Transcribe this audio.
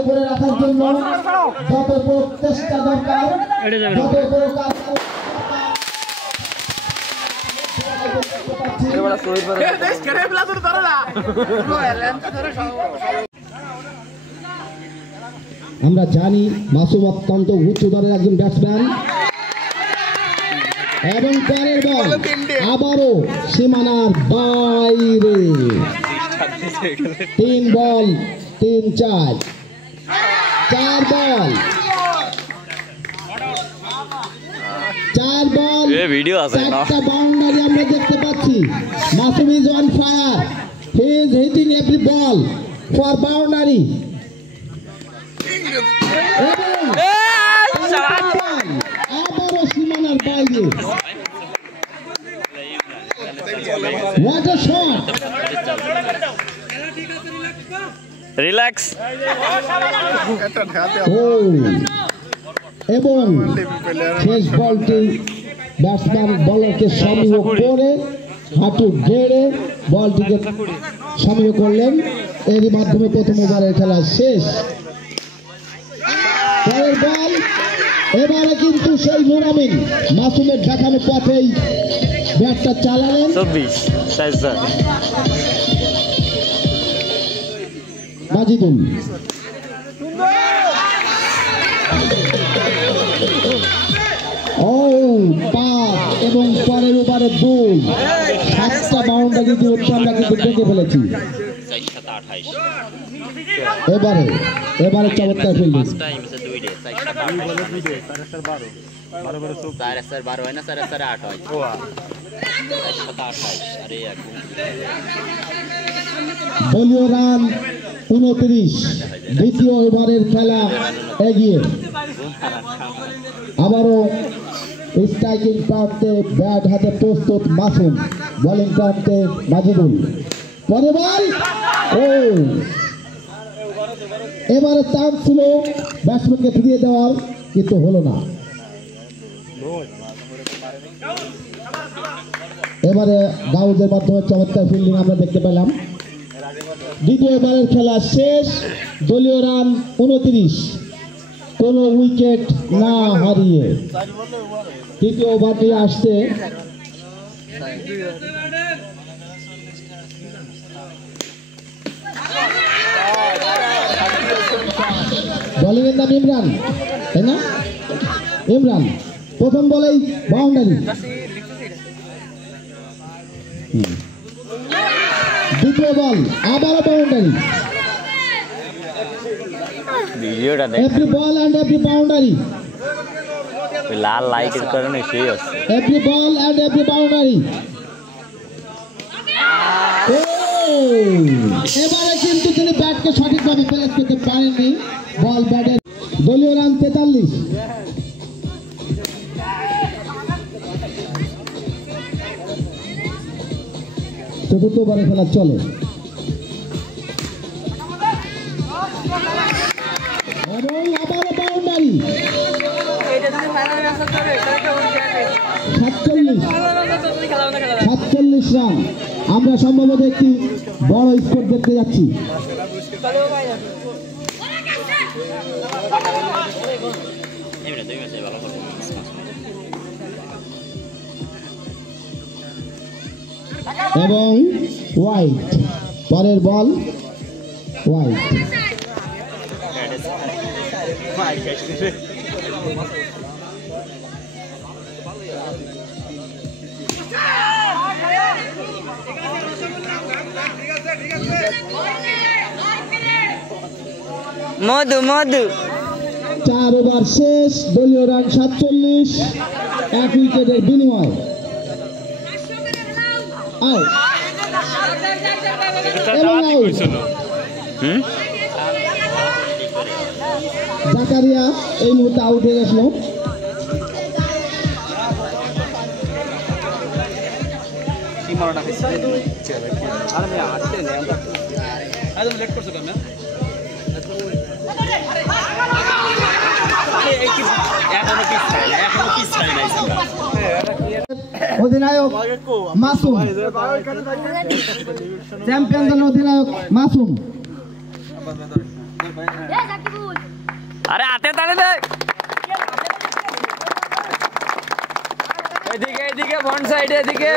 উপরে রাখার জন্য যত চেষ্টা দরকার যত কাজ আমরা জানি মাসুম অত্যন্ত উচ্চ দরের একজন ব্যাটসম্যান এবং পরের বল আবারও সীমানার বাইরে 3 বল 3-4 4 বল 4 বল ভিডিও আছে না একটা বাউন্ডারি আমরা দেখতে পাচ্ছি Masum is on fire he is hitting every ball for boundary আবারও সীমানার বাইরে What a shot! Relax. এবং শেষ বলটি ব্যাটসম্যান বলারকে সমীহ করে হাঁটু গেড়ে বলটিকে সমীহ করলেন এরই মাধ্যমে প্রথম ওভারের খেলা শেষ। পরের বল এবারে কিন্তু সেই মুরামিন মাসুমের দেখানো পথেই ব্যাটটা চালালেন 24 মাজিদুল পাঁচ এবং পরের ওভারে 2 7টা বাউন্ডারি দিয়ে আমরা কিন্তু দেখে ফেলেছি এবারে চমৎকার ফিল্ডিং দলীয় রান 29 দ্বিতীয় ওভারের খেলা এগিয়ে আবারও স্ট্রাইকিং প্রান্তে ব্যাট হাতে প্রস্তুত মাসুম বোলিং প্রান্তে মাজিদুল পরের বল এবারে চান্স ছিল ব্যাটসম্যানকে ফিরিয়ে দেওয়ার কিন্তু হলো না এবারে গাউজের মাধ্যমে চমৎকার ফিল্ডিং আমরা দেখতে পেলাম দ্বিতীয় ওভারের খেলা শেষ দলীয় রান 29 কোনো উইকেট না হারিয়ে তৃতীয় ওভারটি আসছে বলিংয়ের নাম ইমরান তাই না ইমরান প্রথম বলেই বাউন্ডারি দ্বিতীয় বল আবারও boundary every ball and every boundary লাল লাইটের কারণে সেই আছে every ball and every boundary এবারে কিন্তু তিনি ব্যাটকে সঠিকভাবে প্লেস করতে পারেননি বল ব্যাটে দলীয় রান 43 চতুর্থ ওভারে খেলা চলে এবং আবারও বাউন্ডারি 47 রান আমরা সম্ভবত একটি বড় স্কোর দেখতে যাচ্ছি এবং হোয়াইট পরের বল হোয়াইট মধু মধু 4 ওভার শেষ দলীয় রান 47 এক উইকেটের বিনিময় আউট এবং আউট জাকারিয়া এই মুহূর্তে আউট হয়ে গেছিল অধিনায়ক মাসুম চ্যাম্পিয়ন দলের অধিনায়ক মাসুম আরে হাতে তালে দে এদিকে এদিকে ফ্রন্ট সাইডে এদিকে